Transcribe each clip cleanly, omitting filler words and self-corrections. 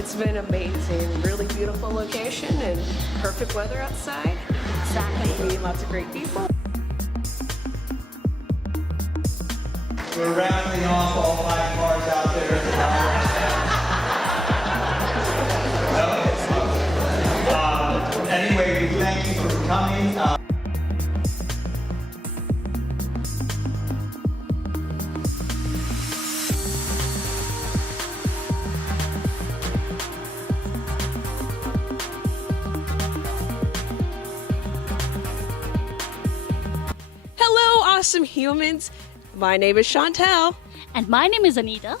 It's been amazing. Really beautiful location and perfect weather outside. Exactly. Meeting lots of great people. We're raffling off all 5 cars out there. Anyway, we thank you for coming. Hello, awesome humans. My name is Chantel, And my name is Anita.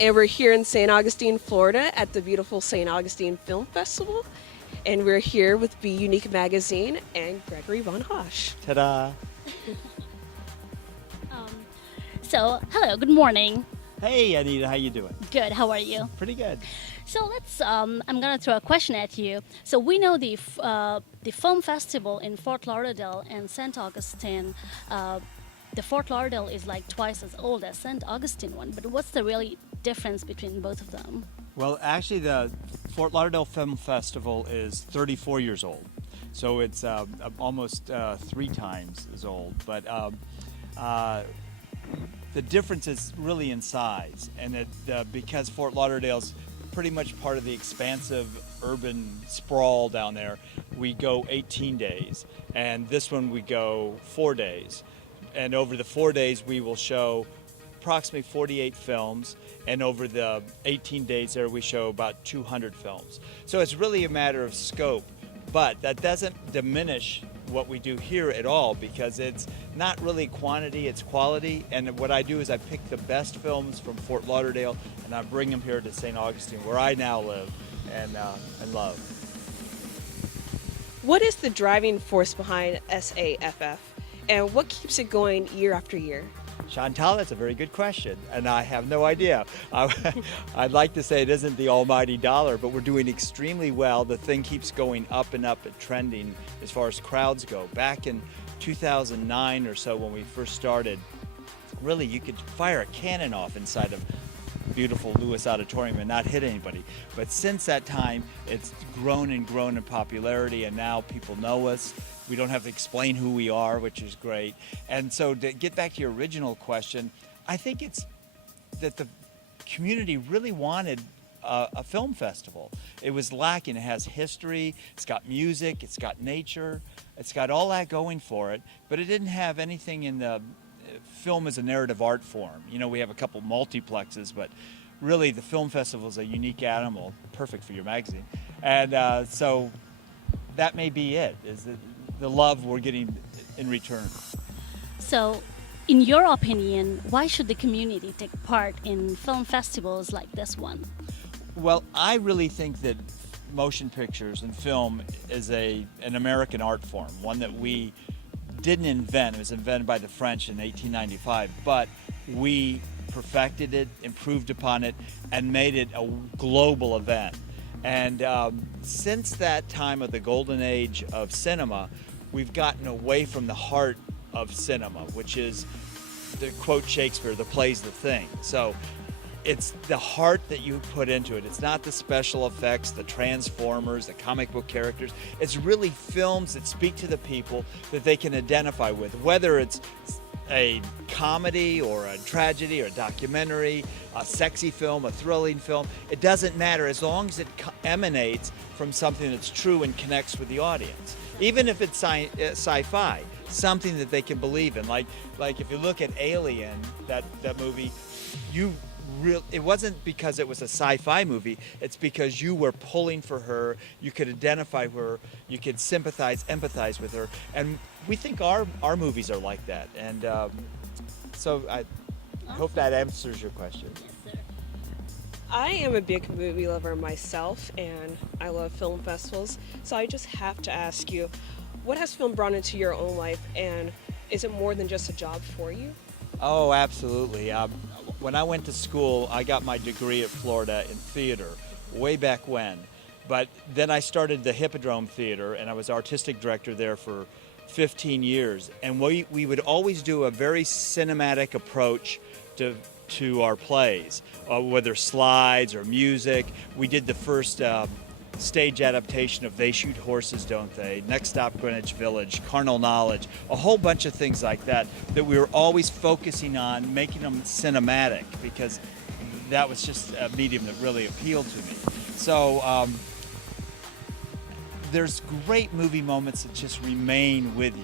and we're here in St. Augustine, Florida at the beautiful St. Augustine Film Festival. And we're here with bUneke magazine and Gregory Von Haush. Ta-da. So, hello, good morning. Hey, Anita, how you doing? Good, how are you? Pretty good. So let's, I'm gonna throw a question at you. So we know the film festival in Fort Lauderdale and St. Augustine. The Fort Lauderdale is like twice as old as St. Augustine one, but what's the really difference between both of them? Well, actually, the Fort Lauderdale Film Festival is 34 years old, so it's almost 3 times as old. But the difference is really in size, and because Fort Lauderdale's pretty much part of the expansive urban sprawl down there, we go 18 days, and this one we go 4 days. And over the 4 days, we will show approximately 48 films, and over the 18 days there, we show about 200 films. So it's really a matter of scope, but that doesn't diminish what we do here at all, because it's not really quantity, it's quality. And what I do is I pick the best films from Fort Lauderdale, and I bring them here to St. Augustine, where I now live and love. What is the driving force behind SAFF, and what keeps it going year after year? Chantal, that's a very good question, and I have no idea. I'd like to say it isn't the almighty dollar, but we're doing extremely well. The thing keeps going up and up and trending as far as crowds go. Back in 2009 or so, when we first started, really you could fire a cannon off inside of beautiful Lewis Auditorium and not hit anybody. But since that time, it's grown and grown in popularity, and now people know us. We don't have to explain who we are, which is great. And so to get back to your original question, I think it's that the community really wanted a film festival. It was lacking. It has history, it's got music, it's got nature, it's got all that going for it, but it didn't have anything in the film as a narrative art form. You know, we have a couple multiplexes, but really the film festival is a unique animal, perfect for your magazine. And so that may be it, is the love we're getting in return. So, in your opinion, why should the community take part in film festivals like this one? Well, I really think that motion pictures and film is an American art form, one that we didn't invent. It was invented by the French in 1895, but we perfected it, improved upon it, and made it a global event. And since that time of the golden age of cinema, we've gotten away from the heart of cinema, which is, to quote Shakespeare, the play's the thing. So it's the heart that you put into it. It's not the special effects, the transformers, the comic book characters. It's really films that speak to the people that they can identify with, whether it's a comedy or a tragedy or a documentary, a sexy film, a thrilling film. It doesn't matter as long as it emanates from something that's true and connects with the audience. Even if it's sci-fi, something that they can believe in. Like if you look at Alien, that movie, it wasn't because it was a sci-fi movie, it's because you were pulling for her, you could identify with her, you could sympathize, empathize with her. And we think our movies are like that. And so I hope that answers your question. Yes, sir. I am a big movie lover myself, and I love film festivals, so I just have to ask you, what has film brought into your own life, and is it more than just a job for you? Oh, absolutely. When I went to school, I got my degree at Florida in theater, way back when. But then I started the Hippodrome Theater, and I was artistic director there for 15 years. And we would always do a very cinematic approach to to our plays, whether slides or music. We did the first stage adaptation of They Shoot Horses, Don't They? Next Stop Greenwich Village, Carnal Knowledge, a whole bunch of things like that we were always focusing on making them cinematic, because that was just a medium that really appealed to me. So there's great movie moments that just remain with you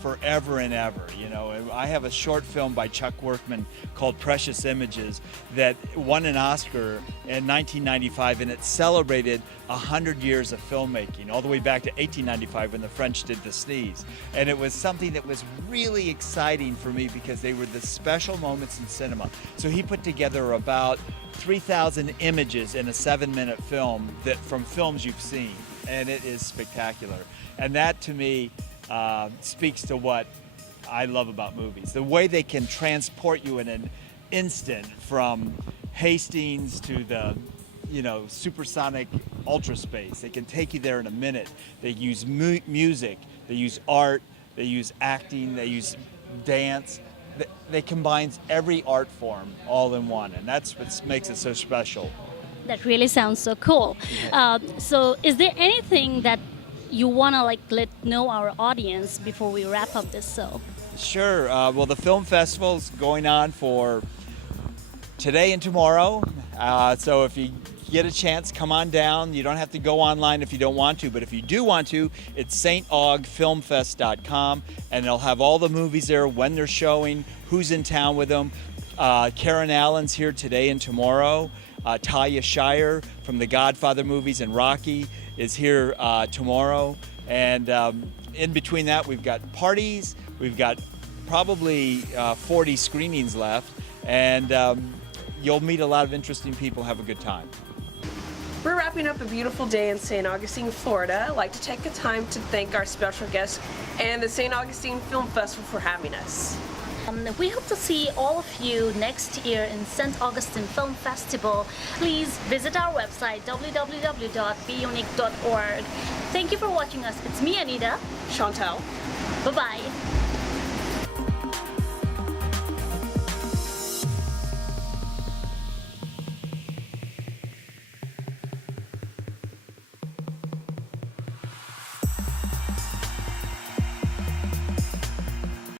forever and ever. You know, I have a short film by Chuck Workman called Precious Images that won an Oscar in 1995, and it celebrated 100 years of filmmaking, all the way back to 1895 when the French did The Sneeze. And it was something that was really exciting for me because they were the special moments in cinema. So he put together about 3,000 images in a 7-minute film that from films you've seen, and it is spectacular. And that, to me, speaks to what I love about movies. The way they can transport you in an instant from Hastings to the, you know, supersonic ultra space. They can take you there in a minute. They use music, they use art, they use acting, they use dance. They combine every art form all in one, and that's what makes it so special. That really sounds so cool. So is there anything that you want to let know our audience before we wrap up this show? Sure. Well, the film festival's going on for today and tomorrow. So if you get a chance, come on down. You don't have to go online if you don't want to, but if you do want to, it's staugfilmfest.com, and they'll have all the movies there, when they're showing, who's in town with them. Karen Allen's here today and tomorrow. Talia Shire from the Godfather movies and Rocky is here tomorrow. And in between that, we've got parties. We've got probably 40 screenings left. And you'll meet a lot of interesting people, have a good time. We're wrapping up a beautiful day in St. Augustine, Florida. I'd like to take the time to thank our special guests and the St. Augustine Film Festival for having us. We hope to see all of you next year in St. Augustine Film Festival. Please visit our website www.bUneke.org. Thank you for watching us. It's me, Anita. Chantel. Bye-bye.